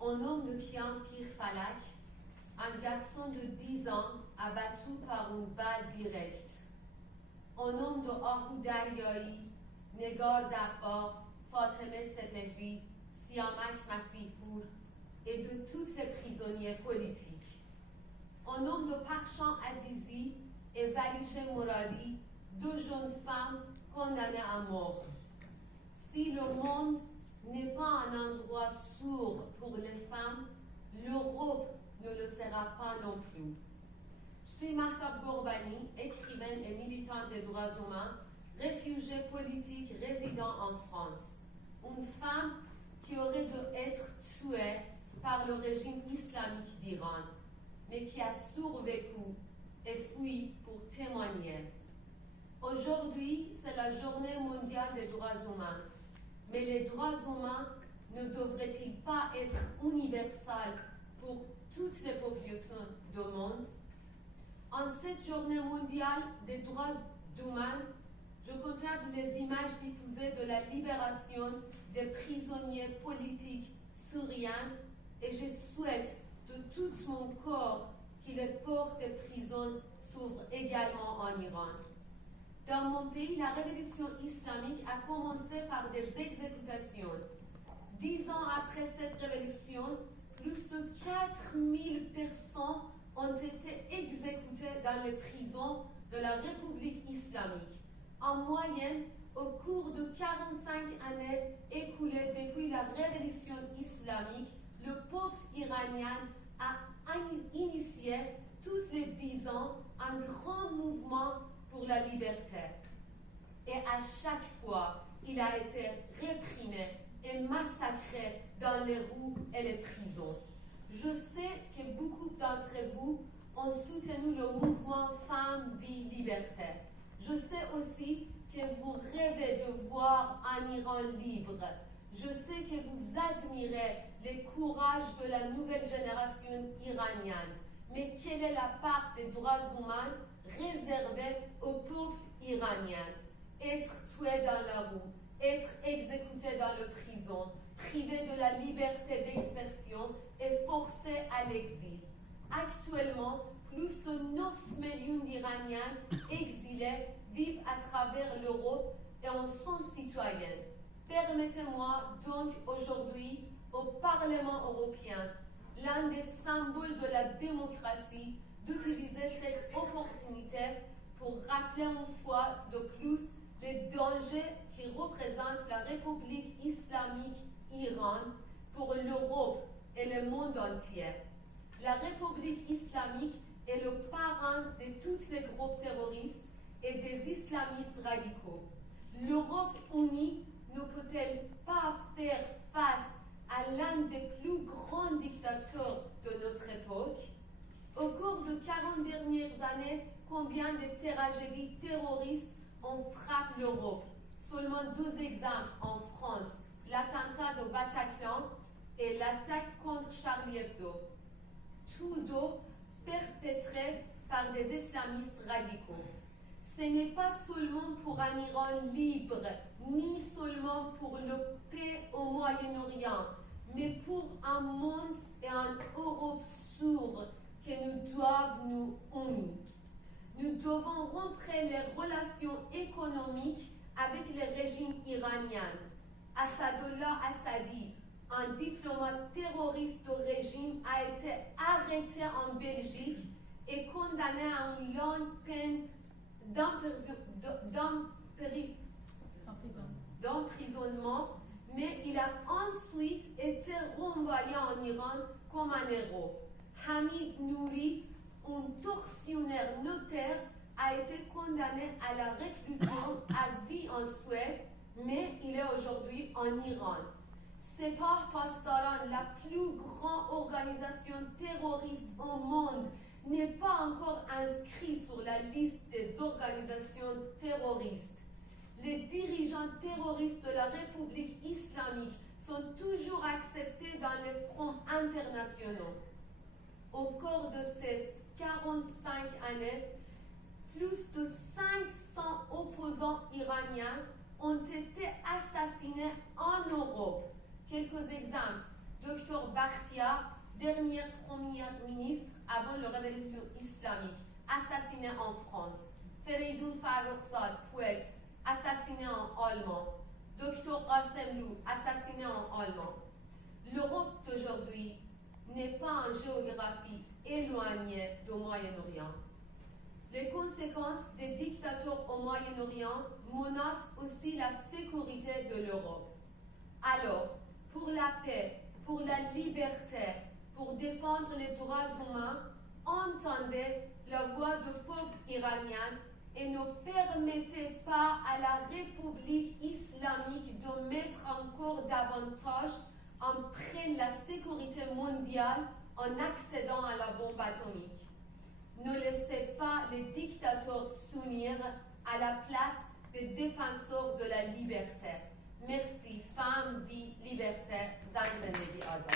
au nom de Kian Pir Falak, un garçon de 10 ans abattu par une balle directe. Au nom de Ahu Daryai, Negar Dabbar, Fateme Sepehri, Siamak Masihpour et de tous les prisonniers politiques. Au nom de Parchan Azizi et Valishe Moradi, 2 jeunes femmes condamnées à mort. Si le monde n'est pas un endroit sourd pour les femmes, l'Europe ne le sera pas non plus. Je suis Mahtab Gourbani, écrivaine et militante des droits humains, réfugiée politique résidant en France. Une femme qui aurait dû être tuée par le régime islamique d'Iran, mais qui a survécu et fui pour témoigner. Aujourd'hui, c'est la journée mondiale des droits humains, mais les droits humains ne devraient-ils pas être universels pour toutes les populations du monde? En cette journée mondiale des droits humains, je contemple les images diffusées de la libération des prisonniers politiques syriens et je souhaite de tout mon corps que les portes des prisons s'ouvrent également en Iran. Dans mon pays, la révolution islamique a commencé par des exécutations. 10 ans après cette révolution, plus de 4000 personnes ont été exécutées dans les prisons de la République islamique. En moyenne, au cours de 45 années écoulées depuis la révolution islamique, le peuple iranien a initié tous les 10 ans un grand mouvement pour la liberté. Et à chaque fois, il a été réprimé et massacré dans les rues et les prisons. Je sais que beaucoup d'entre vous ont soutenu le mouvement Femmes, Vie, Liberté. Je sais aussi que vous rêvez de voir un Iran libre. Je sais que vous admirez le courage de la nouvelle génération iranienne. Mais quelle est la part des droits humains réservée au peuple iranien? Être tué dans la rue, être exécuté dans la prison, privé de la liberté d'expression et forcé à l'exil. Actuellement, plus de 9 millions d'Iraniens exilés vivent à travers l'Europe et en sont citoyens. Permettez-moi donc aujourd'hui au Parlement européen, l'un des symboles de la démocratie, d'utiliser cette opportunité pour rappeler une fois de plus les dangers qui représentent la République islamique Iran pour l'Europe et le monde entier. La République islamique est le parrain de tous les groupes terroristes et des islamistes radicaux. L'Europe unie ne peut-elle pas faire face à l'un des plus grands dictateurs de notre époque? Au cours de 40 dernières années, combien de tragédies terroristes ont frappé l'Europe? Seulement 2 exemples en France, l'attentat de Bataclan et l'attaque contre Charlie Hebdo. Tous deux perpétrés par des islamistes radicaux. Ce n'est pas seulement pour un Iran libre, ni seulement pour le paix au Moyen-Orient, mais pour un monde et une Europe sourde que nous devons nous unir. Nous devons rompre les relations économiques avec le régime iranien. Assadollah Assadi, un diplomate terroriste du régime, a été arrêté en Belgique et condamné à une longue peine d'emprisonnement, mais il a ensuite été renvoyé en Iran comme un héros. Hamid Nouri, un tortionnaire notaire, a été condamné à la réclusion à vie en Suède, mais il est aujourd'hui en Iran. Sepah Pastaran, la plus grande organisation terroriste au monde, n'est pas encore inscrit sur la liste des organisations terroristes. Les dirigeants terroristes de la République islamique sont toujours acceptés dans les fronts internationaux. Au cours de ces 45 années, plus de 500 opposants iraniens ont été assassinés en Europe. Quelques exemples. Dr. Bakhtiar dernière première ministre avant la révolution islamique, assassinée en France. Feridun Farrokhzad, poète, assassiné en allemand. Dr Qassem Loub, assassiné en allemand. L'Europe d'aujourd'hui n'est pas en géographie éloignée du Moyen-Orient. Les conséquences des dictatures au Moyen-Orient menacent aussi la sécurité de l'Europe. Alors, pour la paix, pour la liberté, pour défendre les droits humains, entendez la voix du peuple iranien et ne permettez pas à la République islamique de mettre encore davantage en train la sécurité mondiale en accédant à la bombe atomique. Ne laissez pas les dictateurs s'unir à la place des défenseurs de la liberté. Merci. Femme, vie, liberté. Zan Zendegi Azad.